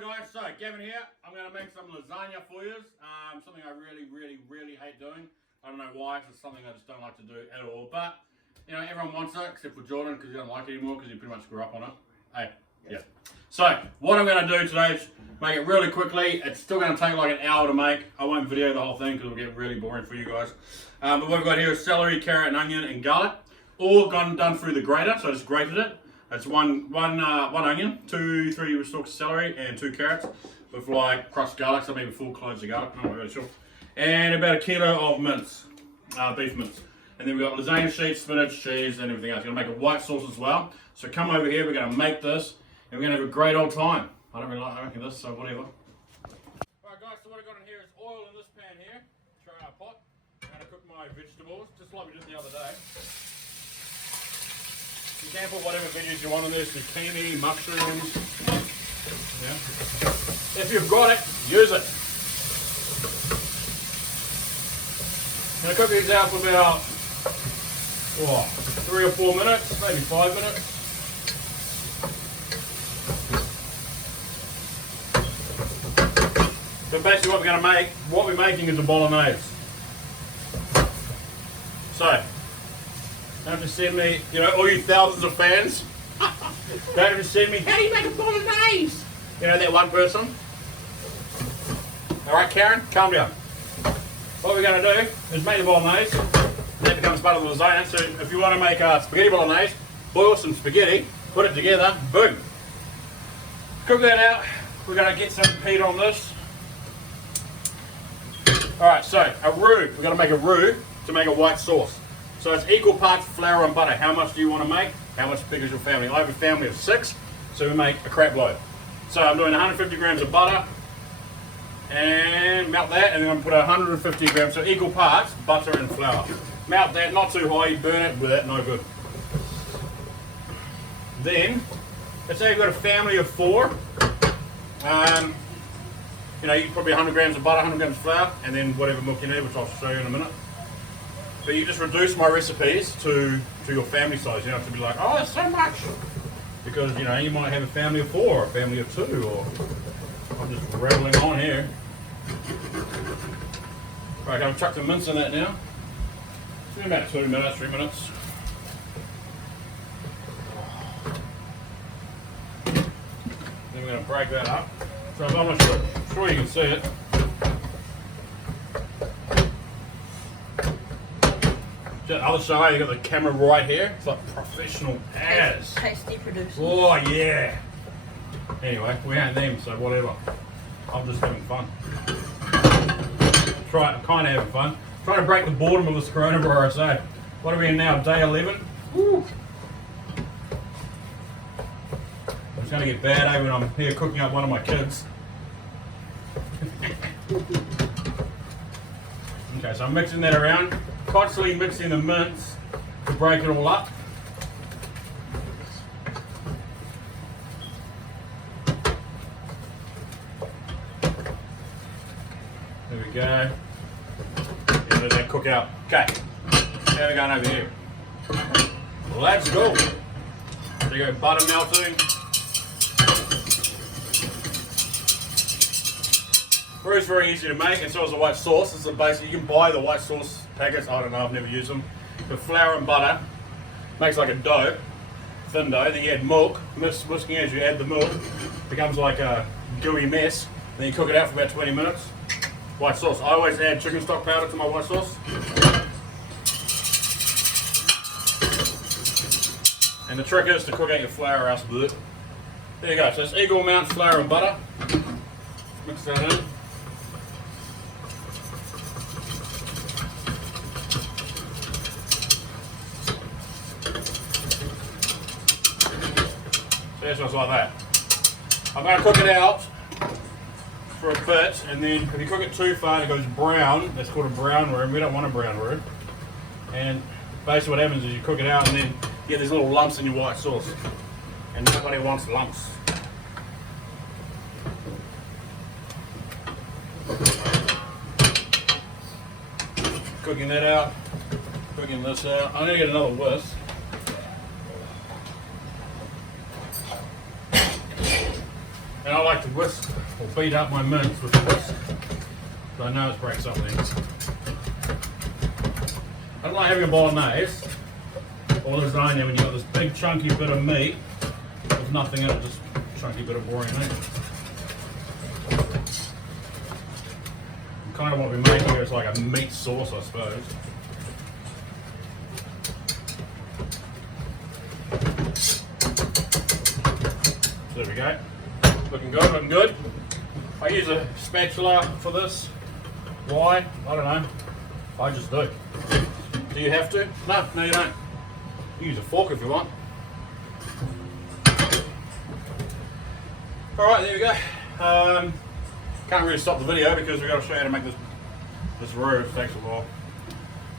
going, guys? So, Gavin here. I'm going to make some lasagna for you. Something I really hate doing. I don't know why. It's something I just don't like to do at all. But, you know, everyone wants it except for Jordan because he doesn't like it anymore because he pretty much grew up on it. Hey, yeah. So, what I'm going to do today is make it really quickly. It's still going to take like an hour to make. I won't video the whole thing because it'll get really boring for you guys. But what we've got here is celery, carrot, and onion, and garlic. All done through the grater, so I just grated it. It's one onion, three stalks of celery, and 2 carrots with like crushed garlic, so maybe full cloves of garlic, I'm not really sure. And about 1 kilo of mince, beef mince. And then we've got lasagna sheets, spinach, cheese, and everything else. We're gonna make a white sauce as well. So come over here, we're gonna make this, and we're gonna have a great old time. I don't really like making this, so whatever. Alright guys, so what I've got in here is oil in this pan here, throw our pot. I'm gonna cook my vegetables, just like we did the other day. You can put whatever veggies you want on this, zucchini, mushrooms. Yeah. If you've got it, use it. I'm going to cook these out for about 3 or 4 minutes, maybe 5 minutes. So basically what we're making is a bolognese. So, don't have to send me, you know, all you thousands of fans. Don't have to send me, how do you make a bolognese? You know, that one person. Alright, Karen, calm down. What we're going to do is make the bolognese. That becomes part of the lasagna. So if you want to make a spaghetti bolognese, boil some spaghetti, put it together, boom. Cook that out. We're going to get some heat on this. Alright, so a roux. We're going to make a roux to make a white sauce. So it's equal parts flour and butter. How much do you want to make? How much big is your family? I have a family of 6, so we make a crap load. So I'm doing 150 grams of butter and melt that, and then I'm going to put 150 grams, so equal parts, butter and flour. Melt that, not too high, you burn it with that, no good. Then, let's say you've got a family of 4. You know, you probably 100 grams of butter, 100 grams of flour, and then whatever milk you need, which I'll show you in a minute. But you just reduce my recipes to your family size. You don't have to be like, oh, that's so much. Because, you know, you might have a family of 4 or a family of 2, or I'm just rambling on here. Right, I'm going to chuck the mince in that now. It's been about 2 minutes, 3 minutes. Then we're going to break that up. So I'm not sure you can see it. The other side, you got the camera right here. It's like professional as. Tasty producers. Oh yeah. Anyway, we ain't them, so whatever. I'm just having fun. I'm kind of having fun. Trying to break the boredom of this coronavirus, eh? What are we in now? Day 11. Woo. It's going to get bad, eh, when I'm here cooking up one of my kids. Okay, so I'm mixing that around. Constantly mixing the mince to break it all up. There we go. Yeah, let that cook out. Okay, now we're going over here. Let's go. There you go, butter melting. Roux is very easy to make, and so is the white sauce. It's basically, you can buy the white sauce packets. I don't know, I've never used them. The flour and butter makes like a dough, thin dough. Then you add milk, whisking as you add the milk. It becomes like a gooey mess. Then you cook it out for about 20 minutes. White sauce. I always add chicken stock powder to my white sauce. And the trick is to cook out your flour else with it. There you go. So it's equal amounts flour and butter. Mix that in. That's just like that. I'm going to cook it out for a bit, and then if you cook it too far and it goes brown, that's called a brown roux. We don't want a brown roux. And basically what happens is you cook it out and then you get these little lumps in your white sauce. And nobody wants lumps. Cooking that out, cooking this out. I'm going to get another whisk. I like to whisk or beat up my mince with the whisk. But I know it breaks up things. I don't like having a bolognese or lasagna when you've got this big chunky bit of meat with nothing in it, just a chunky bit of boring meat. Kind of what we're making here is like a meat sauce, I suppose. There we go. Looking good, looking good. I use a spatula for this. Why? I don't know. I just do. Do you have to? No, you don't. You use a fork if you want. Alright, there we go. Can't really stop the video because we've got to show you how to make this roux. It takes a while.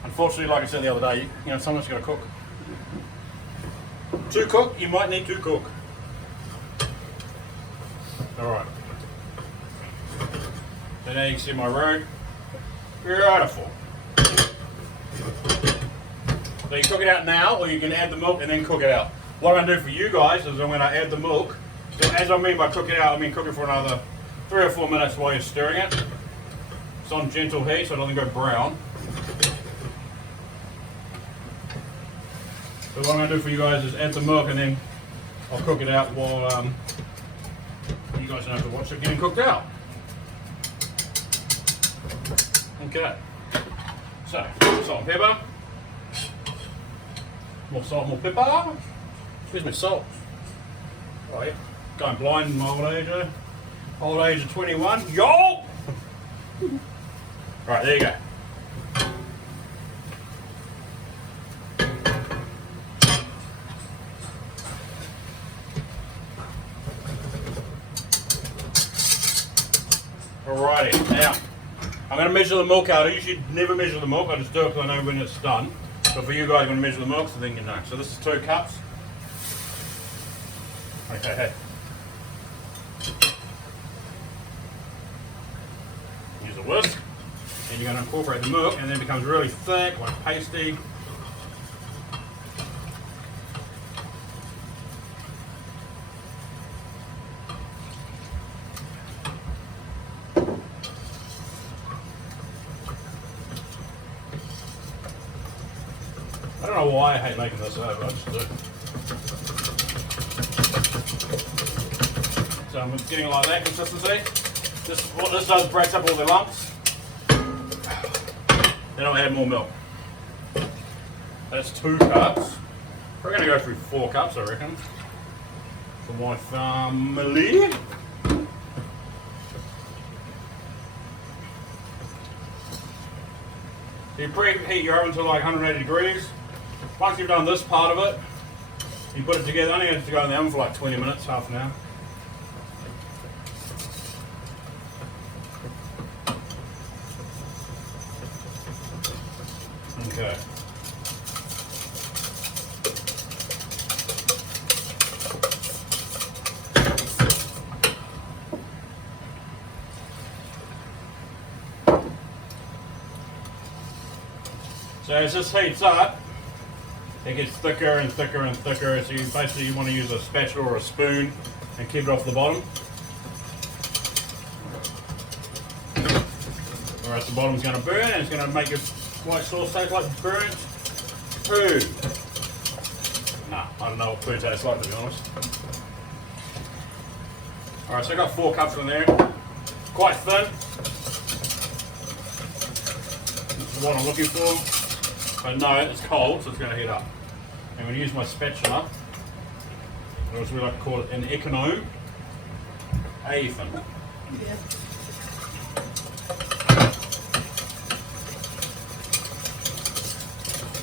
Unfortunately, like I said the other day, you know, someone's got to cook. To cook, you might need to cook. Alright. So now you can see my roux. Beautiful. So you cook it out now, or you can add the milk and then cook it out. What I'm going to do for you guys is I'm going to add the milk. So as I mean by cook it out, I mean cook it for another 3 or 4 minutes while you're stirring it. It's on gentle heat so it doesn't go brown. So what I'm going to do for you guys is add the milk and then I'll cook it out while you guys don't have to watch it getting cooked out. Okay. So, salt and pepper. More salt, more pepper. Where's my salt? Oh yeah. Going blind in my old age, eh? Old age of 21. Yo! Right, there you go. Alrighty, now I'm going to measure the milk out. I usually never measure the milk, I just do it because I know when it's done. But for you guys, I'm going to measure the milk so then you know. So this is 2 cups. Okay, hey. Use a whisk. And you're going to incorporate the milk and then it becomes really thick, like pasty. I don't know why I hate making this over, I just do. So I'm getting it like that consistency. What this does, breaks up all the lumps. Then I'll add more milk. That's 2 cups. We're going to go through 4 cups, I reckon, for my family. You preheat your oven to like 180 degrees. Once you've done this part of it, you put it together. Only have to go in the oven for like 20 minutes, half an hour. Okay. So as this heats up, it gets thicker and thicker and thicker. So you want to use a spatula or a spoon and keep it off the bottom. Or else the bottom's going to burn and it's going to make your white sauce taste like burnt poo. Nah, I don't know what poo tastes like, to be honest. Alright, so I got 4 cups in there. Quite thin. This is what I'm looking for. I know it's cold, so it's going to heat up. I'm going to use my spatula, or as we like to call it, an econome. Even. Yeah.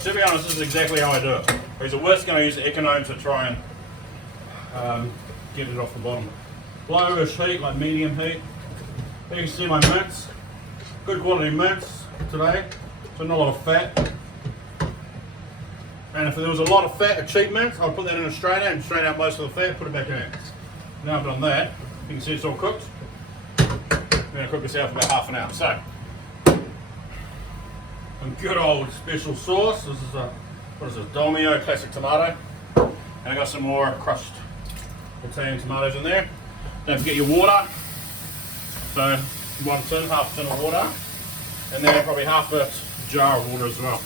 To be honest, this is exactly how I do it. There's a whisk and I use the econome to try and get it off the bottom. Lowish heat, like medium heat. You can see my mince. Good quality mince today, so not a lot of fat. And if there was a lot of fat, a cheap mince, I'd put that in a strainer and strain out most of the fat, put it back in. Now I've done that, you can see it's all cooked. I'm going to cook this out for about half an hour. So, some good old special sauce. This is a, what is this, Dolmio classic tomato. And I got some more crushed Italian tomatoes in there. Don't forget your water. So 1 tin, half tin of water, and then probably half a jar of water as well.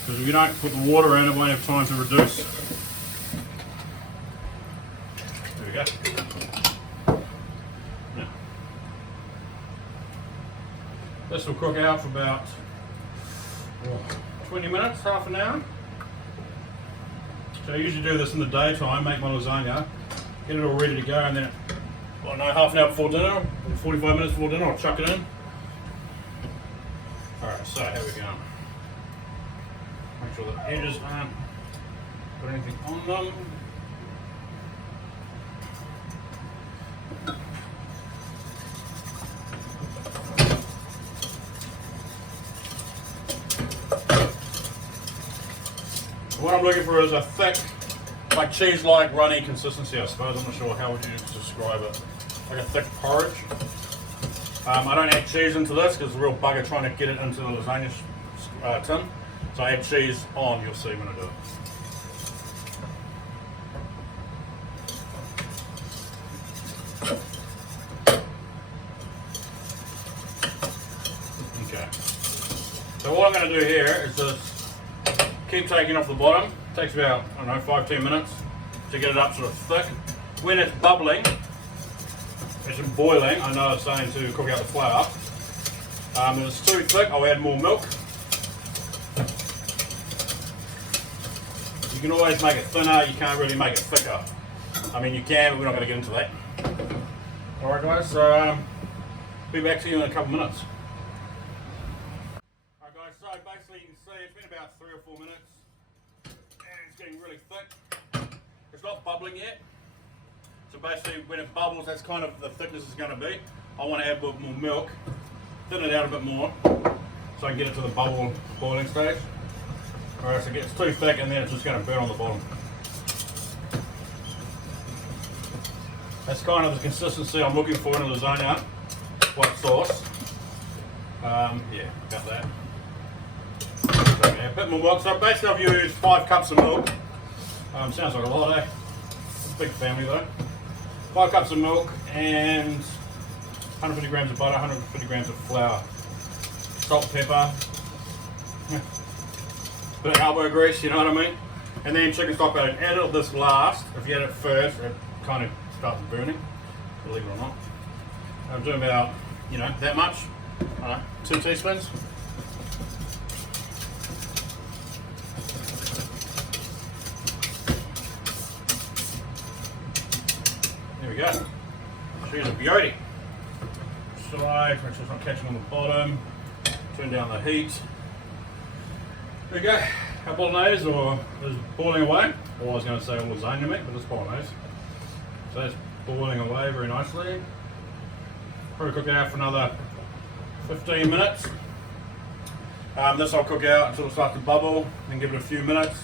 Because if you don't put the water in, it won't have time to reduce. There we go. Now, this will cook out for about 20 minutes, half an hour. So I usually do this in the daytime, make my lasagna, get it all ready to go, and then, well, no, half an hour before dinner, 45 minutes before dinner, I'll chuck it in. Alright, so here we go. Make sure the edges aren't got anything on them. What I'm looking for is a thick, like cheese-like runny consistency, I suppose. I'm not sure how would you describe it. Like a thick porridge. I don't add cheese into this because it's a real bugger trying to get it into the lasagna tin. So I add cheese on, you'll see when I do it. Okay. So what I'm going to do here is just keep taking off the bottom. It takes about, I don't know, 5-10 minutes to get it up sort of thick. When it's bubbling, it's boiling, I know it's saying to cook out the flour. If it's too thick, I'll add more milk. You can always make it thinner, you can't really make it thicker. I mean, you can, but we're not going to get into that. Alright guys, so be back to you in a couple minutes. Alright guys, so basically you can see it's been about 3 or 4 minutes and it's getting really thick. It's not bubbling yet. So basically when it bubbles, that's kind of the thickness it's going to be. I want to add a bit more milk, thin it out a bit more, so I can get it to the bubble boiling stage. Alright, so it gets too thick and then it's just going to burn on the bottom. That's kind of the consistency I'm looking for in a lasagna, white sauce. Yeah, about that. So, yeah, a bit more milk. So basically I've used 5 cups of milk. Sounds like a lot, eh? It's a big family though. 5 cups of milk and 150 grams of butter, 150 grams of flour. Salt, pepper. Bit of elbow grease, you know what I mean? And then chicken stock. I added this last. If you add it first, it kind of starts burning, believe it or not. I'm doing about, you know, that much. I don't know, 2 teaspoons. There we go. She's a beauty. Side, make sure it's not catching on the bottom. Turn down the heat. There we go. Our bolognese is boiling away. Or I was going to say lasagna meat, but it's bolognese. So that's boiling away very nicely. Probably cook it out for another 15 minutes. This I'll cook out until it starts to bubble, then give it a few minutes.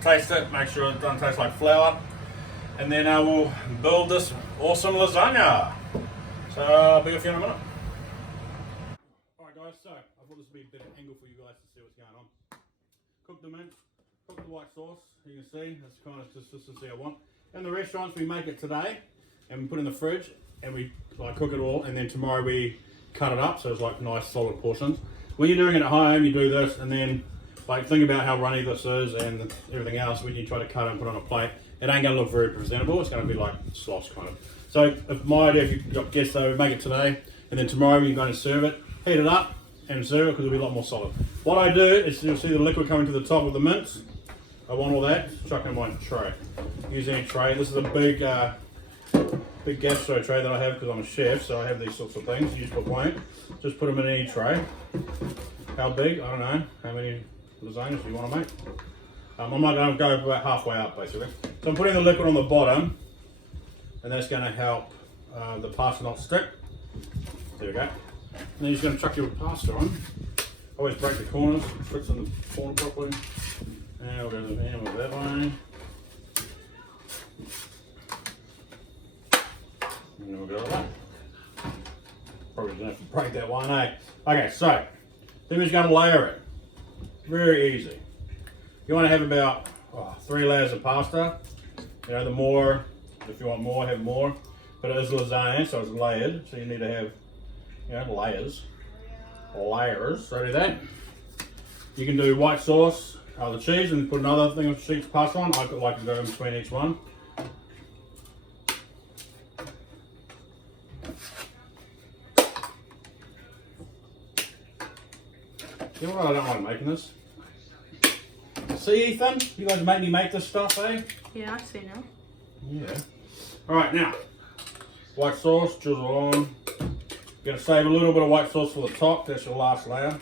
Taste it, make sure it doesn't taste like flour. And then we'll build this awesome lasagna. So I'll be with you in a minute. Alright guys, so I thought this would be a better angle for you guys to see what's going on. Cook the mince, cook the white sauce. You can see that's the kind of consistency I want. In the restaurants we make it today and we put it in the fridge and we like cook it all, and then tomorrow we cut it up so it's like nice solid portions. When you're doing it at home, you do this and then like think about how runny this is and everything else. When you try to cut it and put it on a plate, it ain't going to look very presentable. It's going to be like slosh kind of. So my idea, if you've got guests though, make it today and then tomorrow when you're going to serve it, heat it up and serve it because it'll be a lot more solid. What I do is you'll see the liquid coming to the top of the mince. I want all that, chuck it in my tray. Use any tray. This is a big gastro tray that I have because I'm a chef, so I have these sorts of things. Use but won't. Just put them in any tray. How big? I don't know. How many lasagnas do you want to make? I'm not going to go about halfway up basically. So I'm putting the liquid on the bottom, and that's going to help the pasta not stick. There we go. And then you're just going to chuck your pasta on. Always break the corners, it fits in the corner properly. And we'll go to the end with that one. And then we'll go with that. Probably didn't have to break that one, eh? Okay, so then we're just going to layer it. Very easy. You want to have about 3 layers of pasta. You know, the more, if you want more, have more. but it is lasagna, so it's layered. So you need to have, you know, layers. So do that. You can do white sauce, the cheese, and put another thing of cheese pasta on. I like to go in between each one. You know what, I don't like making this. See, Ethan? You guys make me make this stuff, eh? Yeah, I see now. Yeah. Alright, now. White sauce, drizzle on. You're going to save a little bit of white sauce for the top. That's your last layer.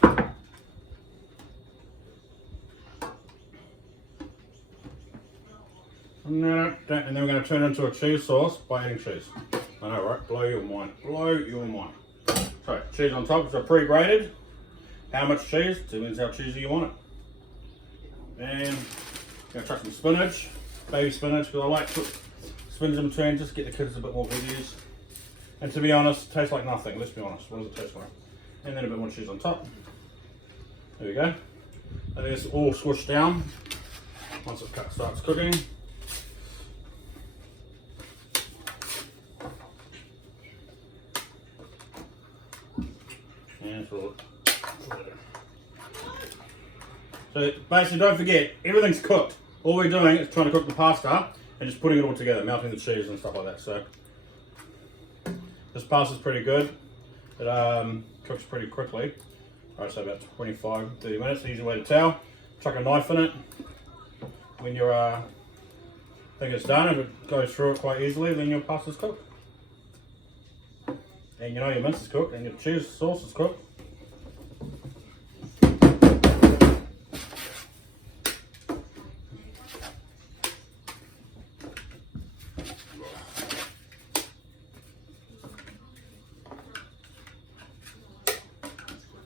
And then we're going to turn it into a cheese sauce by adding cheese. I know, right? Blow your mind. Blow your mind. So, cheese on top, which are pre-grated. How much cheese? Depends how cheesy you want it. And I'm going to chuck some spinach, baby spinach, because I like to put spinach in between, just to get the kids a bit more veggies. And to be honest, it tastes like nothing, let's be honest. What does it taste like? And then a bit more cheese on top. There we go. And it's all squished down once it starts cooking. And throw it. So basically, don't forget, everything's cooked. All we're doing is trying to cook the pasta and just putting it all together, melting the cheese and stuff like that. So this pasta's pretty good. It cooks pretty quickly. Alright, so about 25, 30 minutes. The easy way to tell. Chuck a knife in it. When you think it's done, if it goes through it quite easily, then your pasta's cooked. And you know your mince is cooked and your cheese sauce is cooked.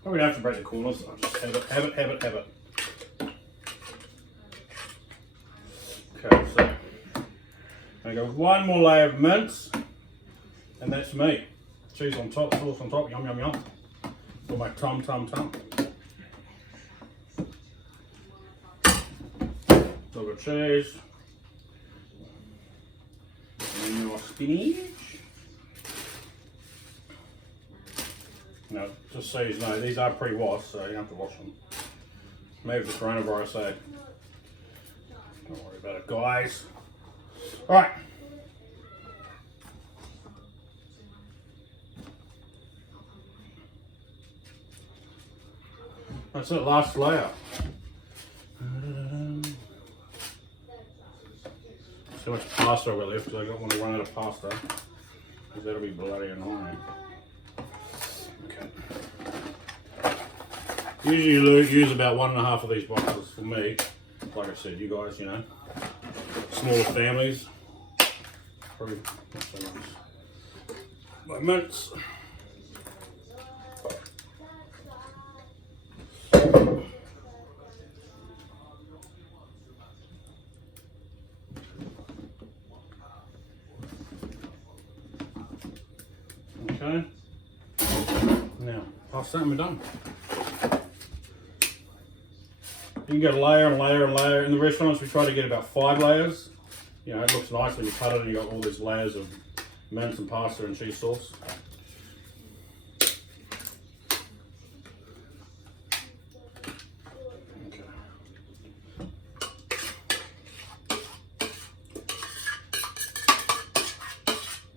We don't have to break the corners, I'll just have it. Okay, so I'm going to go with one more layer of mince, and that's me. Cheese on top, sauce on top, yum yum yum. For my tum tum tum. Little cheese. And your spinach. Now, just so you know, these are pre-washed, so you don't have to wash them. Maybe the coronavirus, so don't worry about it, guys. Alright. That's it, last layer. See how much pasta we left, because I don't want to run out of pasta. Because that'll be bloody annoying. Usually use about 1.5 of these boxes for me. Like I said, you guys, you know, smaller families. Probably not so much. My mince. Okay. Now, pass that and we're done. You can get a layer and layer and layer. In the restaurants, we try to get about 5 layers. You know, it looks nice when you cut it and you got all these layers of mince and pasta and cheese sauce. Okay.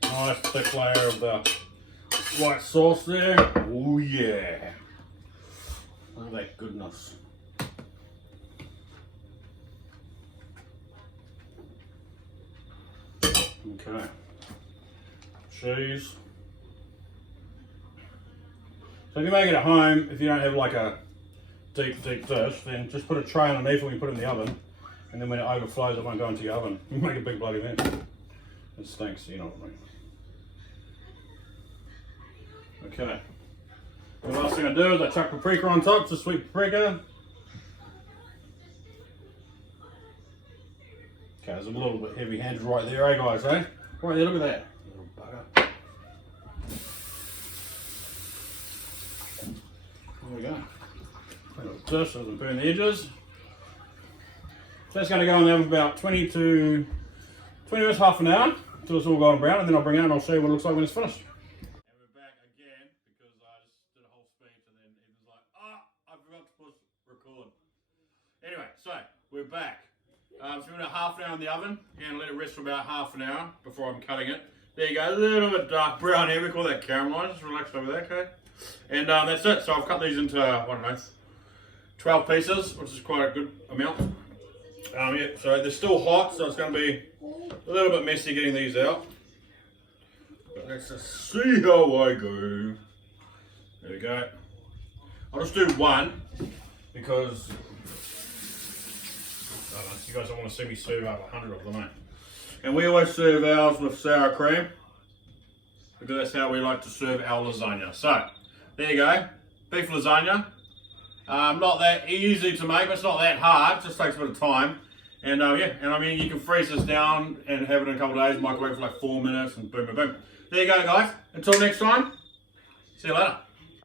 Nice thick layer of the white sauce there. Oh yeah. Look at that goodness. Okay, cheese. So if you make it at home, if you don't have like a deep dish, then just put a tray underneath when you put it in the oven, and then when it overflows, it won't go into your oven. You make a big bloody mess. It stinks, you know what I mean. Okay. The last thing I do is I chuck paprika on top, just sweet paprika. Okay, there's a little bit heavy handed right there, eh guys, eh? Right there, look at that. Little bugger. There we go. A little dish, doesn't burn the edges. So that's going to go in the oven for about 20 minutes, half an hour. until it's all gone brown, and then I'll bring it out and I'll show you what it looks like when it's finished. And we're back again because I just did a whole speech and then it was like, I forgot to push record. Anyway, so we're back. So we're going to half an hour in the oven and let it rest for about half an hour before I'm cutting it. There you go, a little bit dark brown here. We call that caramelised. Just relax over there, okay? And that's it. So I've cut these into, I don't know, 12 pieces, which is quite a good amount. Yeah, so they're still hot, so it's going to be a little bit messy getting these out. But let's just see how I go. There we go. I'll just do one because I don't know, you guys don't want to see me serve up 100 of them, eh? And we always serve ours with sour cream because that's how we like to serve our lasagna. So, there you go. Beef lasagna. Not that easy to make, but it's not that hard. It just takes a bit of time. And yeah, and I mean, you can freeze this down and have it in a couple of days, microwave for like 4 minutes and boom, boom, boom. There you go, guys. Until next time, see you later.